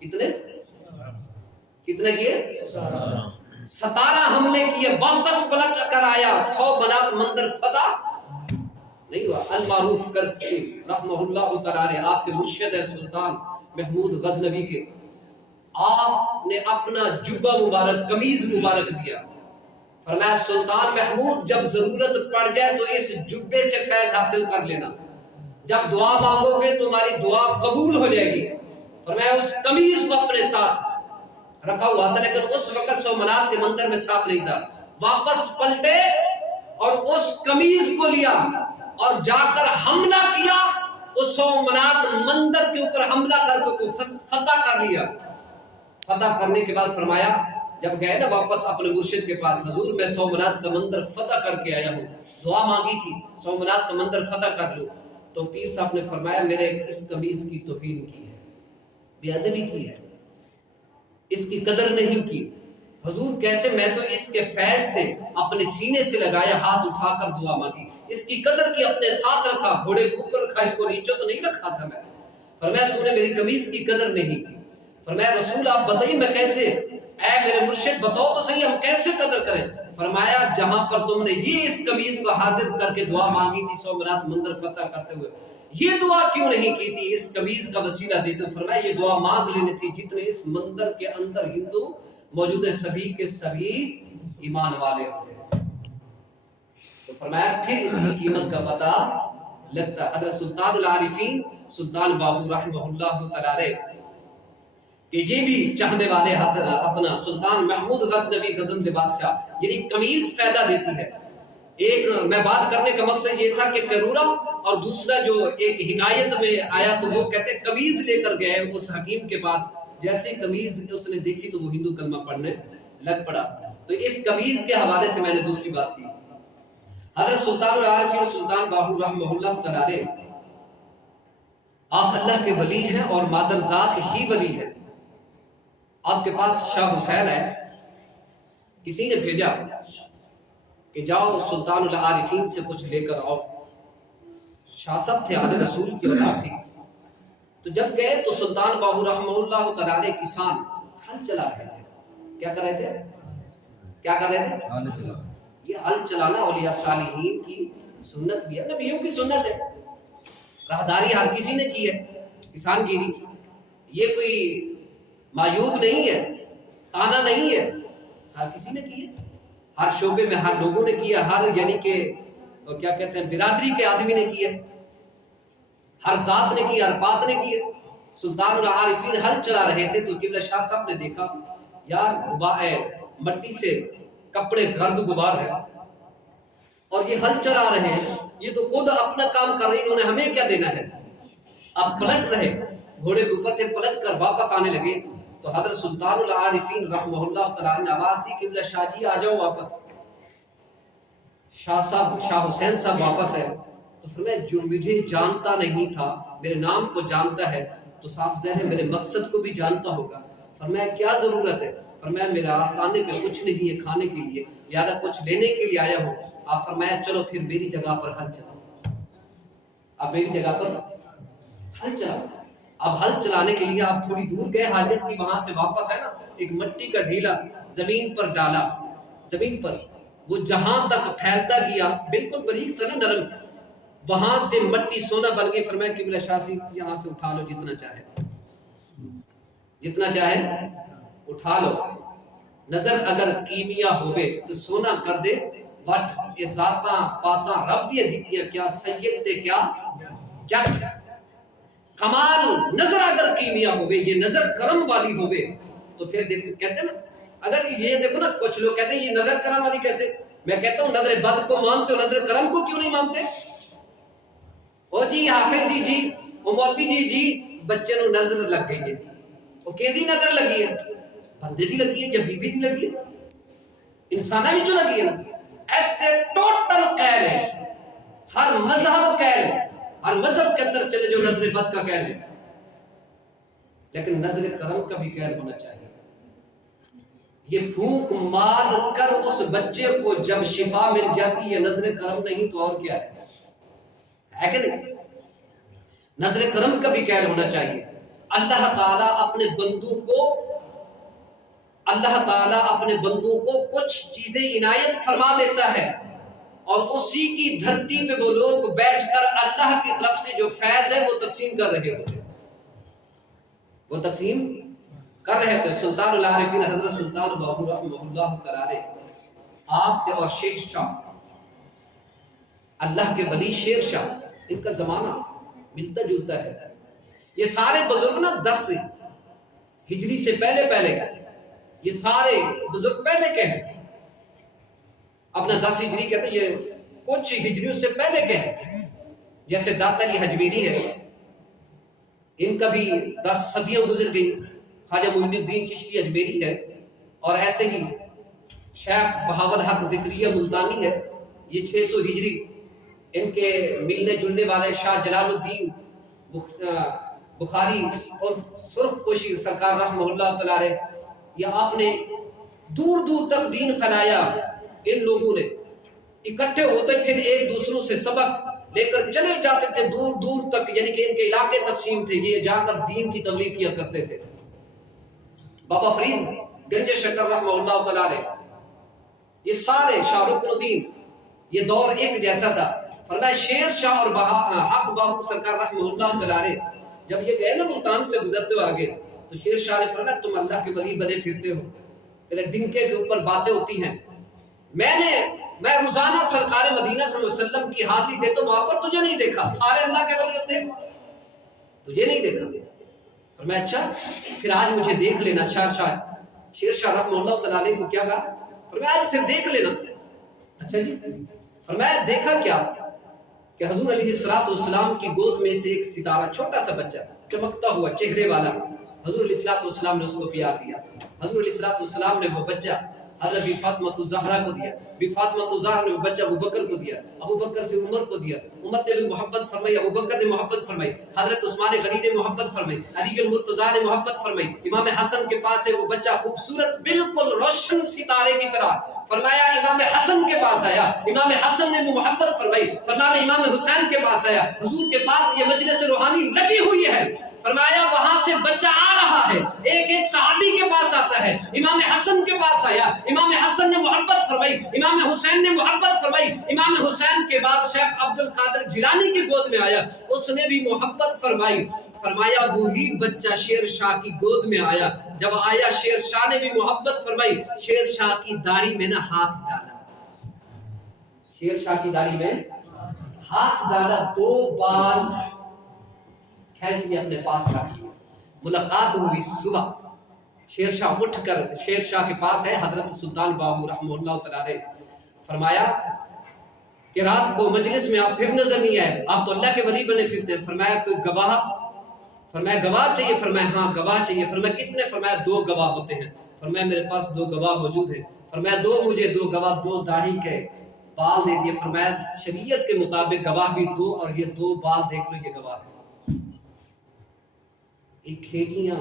کتنے کیے؟ 17 حملے کیے، واپس پلٹ کر آیا، 100 منات مندر فتح نہیں ہوا۔ المعروف کرچی رحمہ اللہ تعالی، آپ کے مرشد ہیں سلطان محمود غزنوی کے، آپ نے اپنا جبہ مبارک، قمیض مبارک دیا۔ فرمایا سلطان محمود جب ضرورت پڑ جائے تو اس جبے سے فیض حاصل کر لینا، جب دعا مانگو گے تمہاری دعا قبول ہو جائے گی۔ فرمایا اس قمیض کو اپنے ساتھ رکھا ہوا تھا، لیکن اس وقت 100 منات کے مندر میں ساتھ نہیں تھا۔ واپس پلٹے اور اس قمیض کو لیا اور جا کر حملہ کیا، اس 100 منات مندر کے اوپر حملہ کر کے فتح کر لیا۔ فتح کرنے کے بعد فرمایا جب گئے نا واپس اپنے مرشد کے پاس، حضور میں 100 منات کا مندر فتح کر کے آیا ہوں، دعا مانگی تھی 100 منات کا مندر فتح کر لوں۔ تو پیر صاحب نے فرمایا میرے اس قمیض کی توہین کی ہے، بے ادبی کی ہے، اس کی قدر نہیں کی۔ حضور کیسے؟ میں تو اس کے فیض سے اپنے سینے سے لگایا، ہاتھ اٹھا کر دعا مانگی، اس کی قدر کی، اپنے ساتھ رکھا، گھوڑے کے اوپر رکھا، اس کو نیچے تو نہیں رکھا تھا میں۔ فرمایا تو نے میری قمیض کی قدر نہیں کی۔ فرمایا رسول آپ بتائیے میں کیسے، اے میرے مرشد بتاؤ تو صحیح ہم کیسے قدر کریں؟ فرمایا جہاں پر تم نے یہ اس قمیض کو حاضر کر کے دعا مانگی تھی 100 منات مندر فتح کرتے ہوئے، یہ دعا کیوں نہیں کی تھی اس قمیض کا وسیلہ دیتے؟ فرمایا یہ دعا مانگ لینی تھی جتنے اس مندر کے اندر ہندو موجود ہے، سبھی کے سبھی ایمان والے ہوتے ہیں۔ تو فرمایا پھر اس کی قیمت کا پتہ لگتا ہے۔ حضرت سلطان العارفین سلطان بابو رحمہ اللہ تعالی کہ یہ بھی چاہنے والے اپنا سلطان محمود غزنوی غزنوی بادشاہ، یعنی قمیض فائدہ دیتی ہے۔ ایک میں بات کرنے کا مقصد یہ تھا کہ کرورا، اور دوسرا جو ایک حکایت میں آیا تو وہ کہتے ہیں قمیض لے کر گئے اس حکیم کے پاس، جیسے قمیض اس نے دیکھی تو وہ ہندو کلمہ پڑھنے لگ پڑا۔ تو اس قمیض کے حوالے سے میں نے دوسری بات کی۔ حضرت سلطان العارفین سلطان بابو رحمہ اللہ تعالی، آپ اللہ کے ولی ہیں اور مادر ذات ہی ولی ہے۔ آپ کے پاس شاہ حسین ہے، کسی نے بھیجا کہ جاؤ سلطان العارفین سے کچھ لے کر آؤ۔ شاہ صاحب تھے، عالم رسول کی اولاد تھی۔ تو جب گئے تو سلطان بابو رحمہ اللہ تعالی کسان ہل چلا رہے تھے۔ کیا کر رہے تھے؟ کیا کر رہے تھے؟ یہ ہل چلانا اولیاء صالحین کی سنت بھی ہے، نبیوں کی سنت ہے۔ راہداری ہر کسی نے کی ہے، کسان گیری یہ کوئی معیوب نہیں ہے، تانا نہیں ہے، ہر کسی نے کی ہے، ہر شعبے میں ہر لوگوں نے کیا، ہر یعنی کہ کیا کہتے ہیں برادری کے آدمی نے کی ہے، ہر ذات نے کی، ہر بات نے کی ہے۔ سلطان العارفین ہل چلا رہے تھے تو قبلہ شاہ صاحب نے دیکھا یار مٹی سے کپڑے گرد غبار ہے اور یہ ہل چلا رہے ہیں، یہ تو خود اپنا کام کر رہے ہیں، انہوں نے ہمیں کیا دینا ہے؟ اب پلٹ رہے، گھوڑے کے اوپر تھے، پلٹ کر واپس آنے لگے تو حضرت سلطان العارفین رحمہ اللہ تعالی نے آواز دی قبلہ شاہ جی آ جاؤ واپس۔ شاہ حسین صاحب واپس ہے تو فرمایا جو مجھے جانتا نہیں تھا میرے نام کو جانتا ہے تو صاف ظاہر ہے میرے مقصد کو بھی جانتا ہوگا. فرمایا کیا ضرورت ہے؟ فرمایا میرے آستانے پہ کچھ نہیں ہے کھانے کے لیے لہٰذا کچھ لینے کے لیے آیا ہوں. آپ فرمایا چلو پھر میری جگہ پر ہل چلاؤ. اب میری جگہ پر ہل چلاؤ. اب ہل چلانے کے لیے آپ تھوڑی دور گئے حاجت کی وہاں سے واپس ہے نا ایک مٹی کا ڈھیلا زمین پر ڈالا. زمین پر وہ جہاں تک پھیلتا گیا بالکل باریک تھا نا نرم وہاں سے مٹی سونا بن گئی. فرمایا قبلہ شاسی یہاں سے اٹھا لو جتنا چاہے اٹھا لو. نظر اگر کیمیا ہوئے تو سونا کر دے وٹ یہ ذاتاں پاتاں رب دیا دیتیا کیا سید تے کیا جٹ. کمال نظر اگر کیمیا ہوئے یہ نظر کرم والی ہوئے تو پھر دیکھو کہتے ہیں نا اگر یہ دیکھو نا کچھ لوگ کہتے ہیں یہ نظر کرم والی کیسے. میں کہتا ہوں نظر بد کو مانتے ہو نظر کرم کو کیوں نہیں مانتے؟ او جی حافظ جی او مولوی جی بچے نو نظر لگ گئی ہے. وہ کیدی نظر لگی ہے؟ بندے دی لگی ہے یا بی بی دی لگی ہے؟ انسانہ بھی جو لگی ہے نا. ایسے ٹوٹل قید ہے ہر مذہب قید ہے ہر مذہب کے اندر چلے جو نظر بد کا قید ہے لیکن نظر کرم کا بھی قید ہونا چاہیے. یہ پھونک مار کر اس بچے کو جب شفا مل جاتی ہے نظر کرم نہیں تو اور کیا ہے کہ نہیں؟ نظر کرم کا بھی قید ہونا چاہیے. اللہ تعالیٰ اپنے بندوں کو کچھ چیزیں عنایت فرما دیتا ہے اور اسی کی دھرتی پہ وہ لوگ بیٹھ کر اللہ کی طرف سے جو فیض ہے وہ تقسیم کر رہے ہوتے سلطان العارفین حضرت سلطان باہو رحمہ اللہ تعالی آپ اور شیخ شاہ اللہ کے ولی شیر شاہ ان کا زمانہ ملتا جلتا ہے. یہ سارے بزرگ نا 10 ہجری سے پہلے یہ سارے بزرگ پہلے کے ہیں. اپنا 10 ہجری کہتے ہیں یہ کچھ ہجریوں سے پہلے کے ہیں. جیسے داتا علی حجویری ہے ان کا بھی 10 صدیاں گزر گئی. خواجہ معین الدین چشتی اجمیری ہے اور ایسے ہی شیخ بہاول حق ذکریہ ملتانی ہے یہ 600 ہجری. ان کے ملنے جلنے والے شاہ جلال الدین بخاری اور سرخ پوشی سرکار رحمہ اللہ تعالی یہ آپ نے دور دور تک دین پھیلایا. ان لوگوں نے اکٹھے ہوتے پھر ایک دوسروں سے سبق لے کر چلے جاتے تھے دور دور تک یعنی کہ ان کے علاقے تقسیم تھے یہ جا کر دین کی تبلیغ کیا کرتے تھے. بابا فرید گنج شکر رحمہ اللہ تعالی یہ سارے شاہ رکن الدین یہ دور ایک جیسا تھا. فرمایا شیر شاہ اور حق باہو سرکار رحمہ اللہ تعالی جب یہ گئے نا ملتان سے گزرتے ہوئے آگے تو شیر شاہ نے فرمایا تم اللہ کے ولی بنے پھرتے ہو تیرے ڈنکے کے اوپر باتیں ہوتی ہیں. میں روزانہ سرکار مدینہ صلی اللہ علیہ وسلم کی حاضری دیتا ہوں وہاں پر تجھے نہیں دیکھا. سارے اللہ کے ولی ہوتے تجھے نہیں دیکھا. فرمایا اچھا پھر آج مجھے دیکھ لینا. شیر شاہ رحمہ اللہ تعالی کو کیا کہا؟ فرمایا آج پھر دیکھ لینا. اچھا جی. فرمایا دیکھا کیا کہ حضور علیہ السلام کی گود میں سے ایک ستارہ چھوٹا سا بچہ چمکتا ہوا چہرے والا حضور علیہ السلام نے اس کو پیار دیا. حضور علیہ السلام نے وہ بچہ حضرت بی فاطمہ الزہرا کو دیا. بی فاطمہ الزہرا نے وہ بچہ ابو بکر کو دیا. ابو بکر سے عمر کو دیا. عمر نے بھی محبت فرمائی. ابو بکر نے محبت فرمائی. حضرت عثمان غنی نے محبت فرمائی. علی المرتضیٰ نے محبت فرمائی. امام حسن کے پاس ہے وہ بچہ خوبصورت بالکل روشن ستارے کی طرح. فرمایا امام حسن کے پاس آیا. امام حسن نے وہ محبت فرمائی. فرمایا امام حسین کے پاس آیا. حضور کے پاس یہ مجلس روحانی لگی ہوئی ہے. فرمایا وہاں سے بچہ آ رہا ہے ایک ایک صحابی کے پاس آتا ہے. امام حسن کے پاس آیا. امام حسن نے محبت فرمائی. امام حسین نے محبت فرمائی. امام حسین کے بعد شیخ عبد القادر جیلانی کی گود میں آیا اس نے بھی محبت فرمائی. فرمایا وہی بچہ شیر شاہ کی گود میں آیا. جب آیا شیر شاہ نے بھی محبت فرمائی. شیر شاہ کی داڑھی میں نہ ہاتھ ڈالا. شیر شاہ کی داڑھی میں ہاتھ ڈالا. 2 بال کھینچ کے اپنے پاس رکھ لیا. ملاقات ہوئی صبح. شیر شاہ اٹھ کر شیر شاہ کے پاس ہے حضرت سلطان باہو رحمہ اللہ تعالی. فرمایا کہ رات کو مجلس میں آپ پھر نظر نہیں آئے. آپ تو اللہ کے ولی بنے پھرتے ہیں. فرمایا کوئی گواہ؟ فرمایا گواہ چاہیے. فرمایا ہاں گواہ چاہیے. فرمایا کتنے؟ فرمایا 2 گواہ ہوتے ہیں. فرمایا میرے پاس 2 گواہ موجود ہیں. فرمایا 2 مجھے 2 گواہ 2 داڑھی کے بال دے دیے. فرمایا شریعت کے مطابق گواہ بھی دو, اور یہ 2 بال دیکھ لو یہ گواہ ہے. ایک کھیڑیاں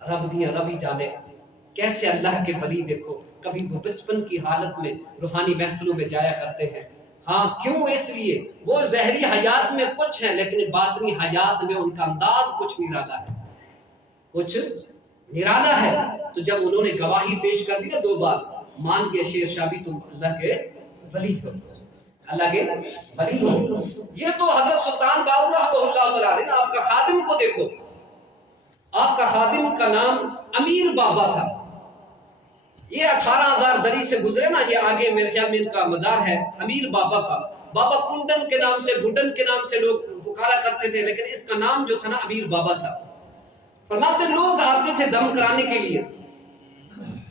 رب دیاں رب ہی جانے کیسے اللہ کے ولی دیکھو کبھی وہ بچپن کی حالت میں روحانی محفلوں میں جایا کرتے ہیں. ہاں کیوں؟ اس لیے وہ ظاہری حیات میں کچھ ہیں لیکن باطنی حیات میں ان کا انداز کچھ نرالا ہے, کچھ نرالا ہے. تو جب انہوں نے گواہی پیش کر دی نا 2 بار, مان گیا شیر شاہ بھی تم اللہ کے ولی ہو, اللہ کے ولی ہو. یہ تو حضرت سلطان باہو رحمہ اللہ تعالی نے, آپ کا خادم کو دیکھو, آپ کا خادم کا نام امیر بابا تھا. یہ 18,000 دری سے گزرے نا, یہ آگے میرے خیال میں ان کا مزار ہے امیر بابا کا. بابا کنڈن کے نام سے, گڈن کے نام سے لوگ پکارا کرتے تھے, لیکن اس کا نام جو تھا نا امیر بابا تھا. فرماتے لوگ آتے تھے دم کرانے کے لیے,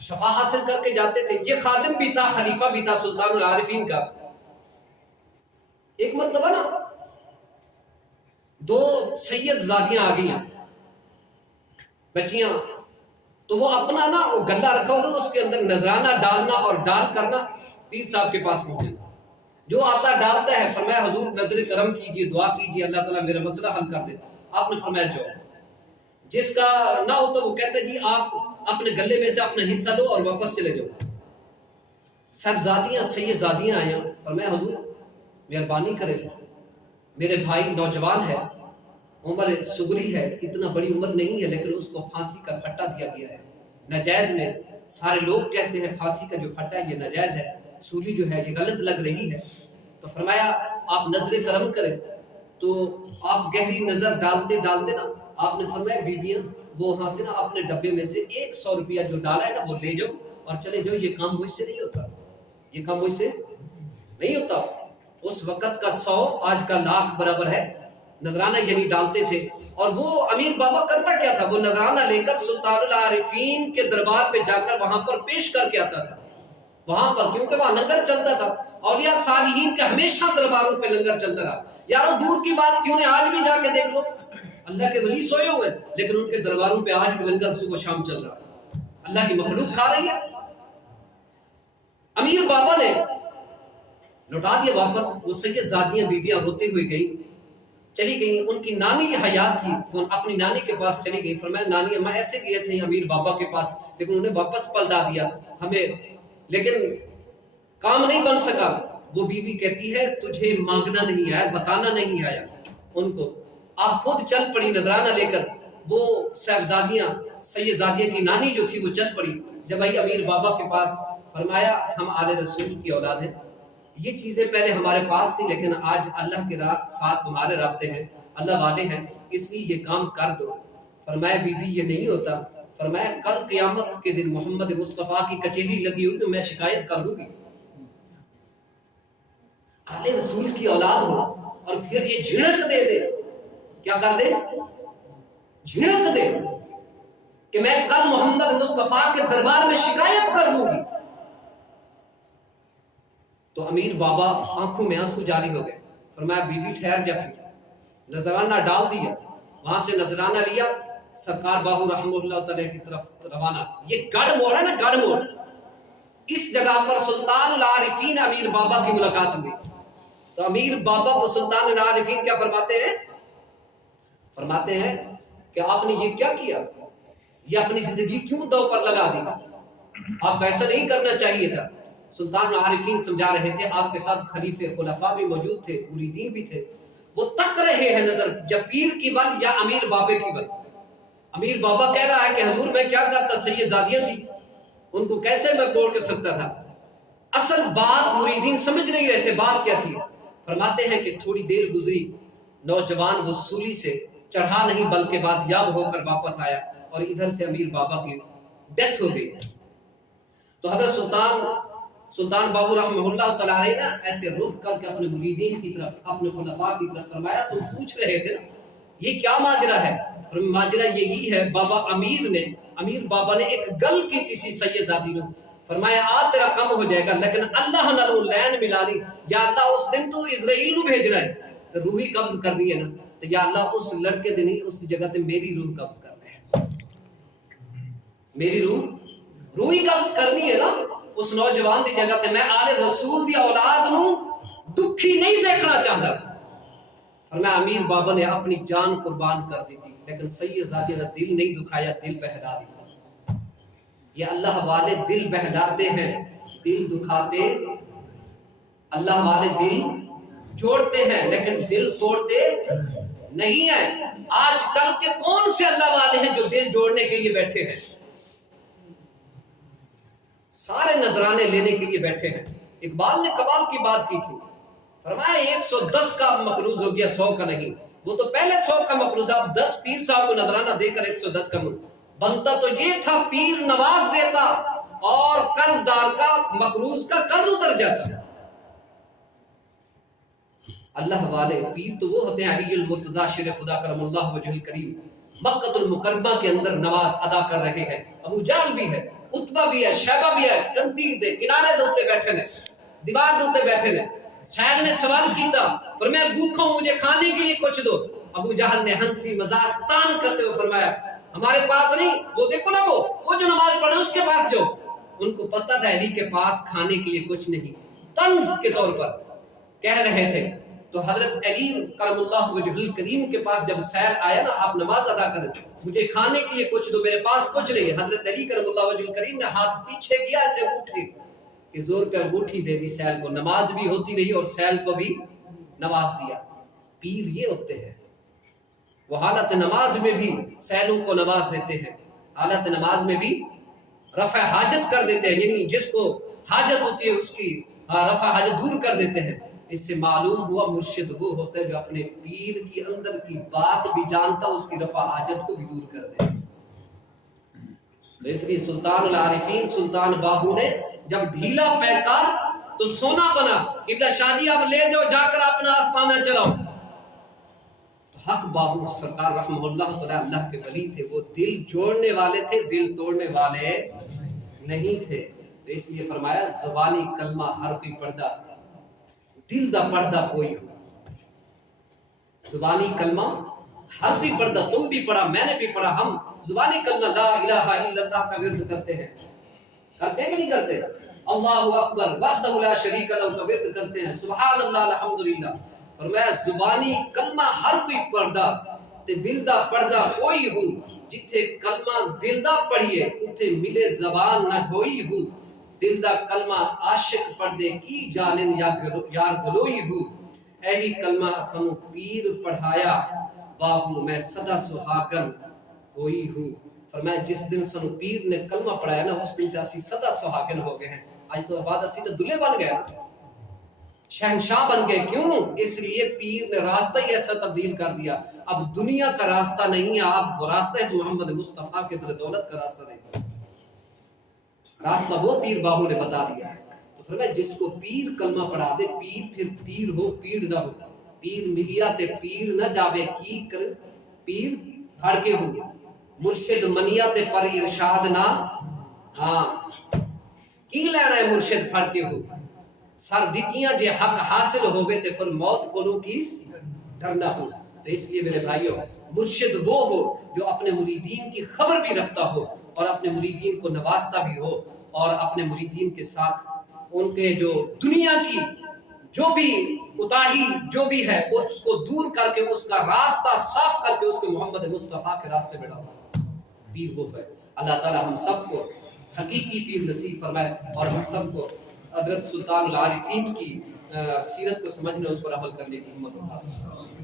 شفا حاصل کر کے جاتے تھے. یہ خادم بھی تھا, خلیفہ بھی تھا سلطان العارفین کا. ایک مرتبہ نا 2 سید زادیاں آ گئیں بچیاں, تو وہ اپنا نا وہ گلہ رکھا ہوتا اس کے اندر نذرانہ ڈالنا اور ڈال کرنا پیر صاحب کے پاس پہنچنا. جو آتا ڈالتا ہے, فرمایا حضور نظر کرم کیجئے, دعا کیجئے اللہ تعالیٰ میرا مسئلہ حل کر دے. آپ نے فرمایا جو جس کا نہ ہوتا وہ کہتا ہے جی آپ اپنے گلے میں سے اپنا حصہ لو اور واپس چلے جاؤ. صاحبزادیاں سید زادیاں آئیں, فرمایا حضور مہربانی کرے, میرے بھائی نوجوان ہے, عمر صغری ہے, اتنا بڑی عمر نہیں ہے, لیکن اس کو پھانسی کا پھٹا دیا گیا ہے ناجائز میں. سارے لوگ کہتے ہیں پھانسی کا جو پھٹا ہے یہ ناجائز ہے, سولی جو ہے یہ غلط لگ رہی ہے. تو فرمایا آپ نظر کرم کریں. تو آپ گہری نظر ڈالتے ڈالتے نا آپ نے فرمایا بیویاں وہ وہاں سے نا اپنے ڈبے میں سے 100 روپیہ جو ڈالا ہے نا وہ لے جاؤ اور چلے جاؤ, یہ کام مجھ سے نہیں ہوتا, یہ کام مجھ سے نہیں ہوتا. اس وقت کا 100 آج کا 1,00,000 برابر ہے. نذرانہ یعنی ڈالتے تھے. اور وہ امیر بابا کرتا کیا تھا, وہ نذرانہ لے کر سلطان العارفین کے دربار پہ جا کر وہاں پر پیش کر کے آتا تھا. وہاں پر کیونکہ وہاں لنگر چلتا تھا, اولیاء صالحین کے ہمیشہ درباروں پہ لنگر چلتا رہا. یارو دور کی بات کیوں نہیں, آج بھی جا کے دیکھ لو, اللہ کے ولی سوئے ہوئے لیکن ان کے درباروں پہ آج بھی لنگر صبح شام چل رہا ہے, اللہ کی مخلوق کھا رہی ہے. امیر بابا نے لوٹا دیا واپس. وہ سید زادیاں بیبیاں روتے ہوئے گئی, چلی گئی. ان کی نانی حیات تھی, وہ اپنی نانی کے پاس چلی گئی. فرمایا نانی ہم ایسے گئے تھے امیر بابا کے پاس, لیکن انہیں واپس پلٹا دیا ہمیں, لیکن کام نہیں بن سکا. وہ بیوی کہتی ہے تجھے مانگنا نہیں آیا, بتانا نہیں آیا ان کو. آپ خود چل پڑی نذرانہ لے کر. وہ صاحبزادیاں سید زادیہ کی نانی جو تھی وہ چل پڑی. جب آئی امیر بابا کے پاس, فرمایا ہم آل رسول کی اولاد ہیں, یہ چیزیں پہلے ہمارے پاس تھی لیکن آج اللہ کے ساتھ تمہارے رابطے ہیں, اللہ والے ہیں, اس لیے یہ کام کر دو. فرمایا بی بی یہ نہیں ہوتا. فرمایا کل قیامت کے دن محمد مصطفیٰ کی کچہری لگی ہوگی, میں شکایت کر دوں گی. آل رسول کی اولاد ہو اور پھر یہ جھڑک دے دے, کیا کر دے, جھڑک دے کہ میں کل محمد مصطفیٰ کے دربار میں شکایت کر دوں گی. تو امیر بابا آنکھوں میں آنسو جاری ہو گئے. فرمایا بی بی ٹھہر جا, پھر نذرانہ ڈال دیا, وہاں سے نذرانہ لیا, سرکار باہو رحمہ اللہ تعالی کی طرف روانہ. یہ گڑھ موڑ ہے نا, گڑھ موڑ, اس جگہ پر سلطان العارفین امیر بابا کی ملاقات ہوئی. تو امیر بابا کو سلطان العارفین کیا فرماتے ہیں, فرماتے ہیں کہ آپ نے یہ کیا کیا, یہ اپنی زندگی کیوں دو پر لگا دی, آپ کو ایسا نہیں کرنا چاہیے تھا. سلطان العارفین سمجھا رہے تھے, آپ کے ساتھ خلیفے خلفاء بھی موجود تھے, مریدین بھی تھے. وہ تک رہے ہیں نظر, یا پیر کی ول یا امیر بابے کی ول. امیر بابا کہہ رہا ہے کہ حضور میں کیا کرتا, سید زادیاں تھی, ان کو کیسے میں توڑ کے سکتا تھا. اصل بات مریدین سمجھ نہیں رہے تھے, بات کیا تھی. فرماتے ہیں کہ تھوڑی دیر گزری, نوجوان وہ سولی سے چڑھا نہیں بلکہ بات یاب ہو کر واپس آیا, اور ادھر سے امیر بابا کی ڈیتھ ہو گئی. تو حضرت سلطان باہو رحمہ اللہ تعالی نے ایسے رخ کر کے اپنے مریدین کی طرف, اپنے خلفاء کی طرف فرمایا, تم پوچھ رہے تھے نا یہ کیا ماجرا ہے. ماجرا یہی ہے, بابا امیر بابا نے ایک گل کی تھی سید زادی نے. فرمایا آ تیرا کم ہو جائے گا, لیکن اللہ نالو لین ملا لی, یا اللہ اس دن تو اسرائیل نو بھیجنا ہے, تو روحی قبض کر دی ہے نا, تو یا اللہ اس لڑکے دن ہی اس جگہ تے میری روح قبض کر لے, میری روح روئی قبض کرنی ہے نا اس نوجوان دی جگہ تے میں آل رسول دی اولاد نو دکھی نہیں دیکھنا چاہتا. فرمایا امیر بابا نے اپنی جان قربان کر دی تھی لیکن سید زادی نے دل نہیں دکھایا, دل بہلا دیا. یہ اللہ والے دل بہلاتے ہیں, دل دکھاتے. اللہ والے دل جوڑتے ہیں لیکن دل توڑتے نہیں ہیں. آج کل کے کون سے اللہ والے ہیں جو دل جوڑنے کے لیے بیٹھے ہیں؟ سارے نذرانے لینے کے لیے بیٹھے ہیں. اقبال نے کمال کی بات کی تھی, فرمایا 110 کا مقروض ہو گیا 100 کا نہیں. وہ تو پہلے 100 کا مقروض, اب 10 پیر صاحب کو نذرانہ دے کر 110 کا بنتا تو یہ تھا پیر نواز دیتا اور قرض دار کا مقروض کا قرض اتر جاتا. اللہ والے پیر تو وہ ہوتے ہیں علی المرتضی شیر خدا کرم اللہ وجہ الکریم مکۃ المکرمہ کے اندر نماز ادا کر رہے ہیں. ابو جہل بھی ہے, عتبہ بھی ہے, شیبہ بھی ہے, تندیر دے کنارے دے اوتے بیٹھے نے, دیوار دے اوتے بیٹھے نے. سہیل نے سوال کیتا, فرمایا بھوکا ہوں مجھے کھانے کے لیے کچھ دو. ابو جہل نے ہنسی مذاق تان کرتے ہوئے فرمایا ہمارے پاس نہیں, وہ دیکھو نا وہ جو نماز پڑھے اس کے پاس جاؤ. ان کو پتہ تھا علی کے پاس کھانے کے لیے کچھ نہیں, طنز کے طور پر کہہ رہے تھے. تو حضرت علی کرم اللہ وجہ الکریم کے پاس جب سیل آیا نا, آپ نماز ادا کریں, مجھے کھانے کے لیے کچھ دو, میرے پاس کچھ نہیں ہے. حضرت علی کرم اللہ وجہ الکریم نے ہاتھ پیچھے کیا ایسے انگوٹھے کہ زور پہ انگوٹھی دے دی سیل کو, نماز بھی ہوتی رہی اور سیل کو بھی نواز دیا. پیر یہ ہوتے ہیں, وہ حالت نماز میں بھی سیلوں کو نواز دیتے ہیں, حالت نماز میں بھی رفع حاجت کر دیتے ہیں, یعنی جس کو حاجت ہوتی ہے اس کی رفع حاجت دور کر دیتے ہیں. اس سے معلوم ہوا مرشد وہ ہوتا ہے جو اپنے پیر کی اندر کی بات بھی جانتا, اس کی رفع حاجت کو بھی دور کر دے. اس لیے سلطان العارفین سلطان باہو نے جب ڈھیلا پھینکا تو سونا بنا. قبلہ شادی اب لے جاؤ, جا کر اپنا آستانہ چلاؤ. حق باہو سرکار رحمہ اللہ تعالی اللہ کے ولی تھے, وہ دل جوڑنے والے تھے, دل توڑنے والے نہیں تھے. تو اس لیے فرمایا زبانی کلمہ ہر کوئی پڑھدا, دل دا پردہ کوئی ہو. زبانی کلمہ ہر کوئی پڑھدا, تم بھی پڑھا, میں نے بھی پڑھا. ہم زبانی کلمہ لا الہ الا اللہ کا ورد کرتے ہیں, کرتے ہیں کہ نہیں کرتے؟ اللہ اکبر وحدہ لا شریک لہ کا ورد کرتے ہیں, سبحان اللہ الحمدللہ. فرمایا زبانی کلمہ ہر کوئی پڑھدا تے دل دا پردہ کوئی ہو. جتھے کلمہ دل دا پڑھیے اتھے ملے زبان نہ ڈھوئی ہو. دل دا کلمہ عاشق پڑھدے کی جانن یار گلوئی ہو. ایہی کلمہ سنو پیر پڑھایا باہو میں صدا سہاگن ہوئی ہوں. فرمایا جس دن سنو پیر نے کلمہ پڑھایا نا اس دن تے اسی صدا سہاگن ہو گئے ہیں. آج تو بعد اسی تو دلے بن گئے نا, شہنشاہ بن گئے. کیوں؟ اس لیے پیر نے راستہ ہی ایسا تبدیل کر دیا. اب دنیا کا راستہ نہیں ہے, اب وہ راستہ ہے تو محمد مصطفیٰ کے در دولت کا راستہ نہیں, راستہ وہ پیر باہو نے بتا دیا. تو فرمایا جس کو پیر کلمہ پڑھا دے, پیر پھر پیر ہو پیر نہ ہو. پیر ملیا تے پیر نہ جاوے کی کر, پیر پھڑ کے ہو. مرشد منیا تے پر ارشاد نہ, ہاں کی لینا ہے مرشد پھڑ کے ہو. سر دیتیاں جے حق حاصل ہوئے تے پھر موت کھولوں کی ڈر نہ ہو. تو اس لیے میرے بھائیوں, مرشد وہ ہو جو اپنے مریدین کی خبر بھی رکھتا ہو اور اپنے مریدین کو نوازتا بھی ہو, اور اپنے مریدین کے ساتھ ان کے جو دنیا کی جو بھی کوتاہی جو بھی ہے اس کو دور کر کے اس کا راستہ صاف کر کے اس کو محمد مصطفیٰ کے راستے میں ڈالتا. پیر وہ ہے. اللہ تعالی ہم سب کو حقیقی پیر نصیب فرمائے اور ہم سب کو حضرت سلطان العارفین کی سیرت کو سمجھنے اس پر عمل کرنے کی ہمت عطا فرمائے.